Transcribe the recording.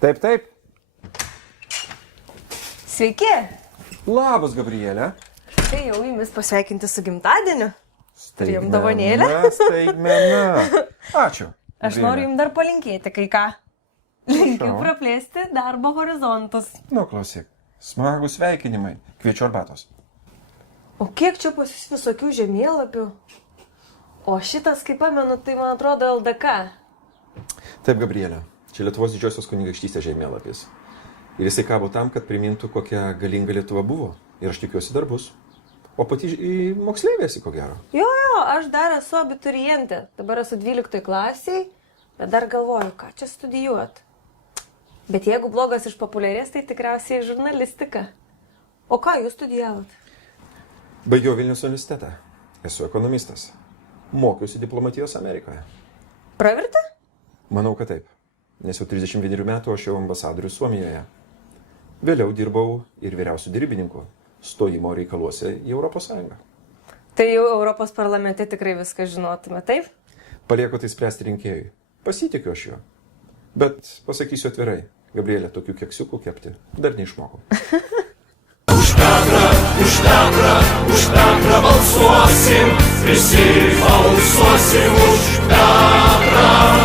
Taip, taip. Sveiki! Labas, Gabrielė. Tai jau jumis pasveikinti su gimtadieniu. Turėjom dovanėlę. Staigmena. Ačiū. Aš noriu jums dar palinkėti kai ką. Linkiu praplėsti darbo horizontus. Nu, klausyk. Smagūs sveikinimai. Kviečiu arbatos. O kiek čia pas jūs visokių žemėlapių? O šitas, kaip pamenu, tai man atrodo LDK. Taip, Gabrielė. Čia Lietuvos didžiosios kunigaikštystės žemėlapis. Ir jisai kabo tam, kad primintų, kokia galinga Lietuva buvo. Ir aš tikiuosi dar bus. O pati moksleivėsi, ko gero. Jo, aš dar esu abiturientė. Dabar esu 12 klasiai, bet dar galvoju, ką čia studijuoti. Bet jeigu blogas išpopuliarės, tai tikriausiai žurnalistika. O ką jūs studijavot? Baigiau Vilniaus universitetą. Esu ekonomistas. Mokiausi diplomatijos Amerikoje. Pravertė? Manau, kad taip. Nes jau 31 metų aš jau ambasadorius Suomijoje. Vėliau dirbau ir vyriausių dirybininkų stojimo reikaluose į Europos Sąjungą. Tai jau Europos parlamente tikrai viską žinotume, taip? Palieku tai spręsti rinkėjui. Pasitikiu aš juo. Bet pasakysiu atvirai, Gabrielė, tokių keksiukų kepti dar neišmokau. Už Petrą balsuosim, visi balsuosim už Petrą.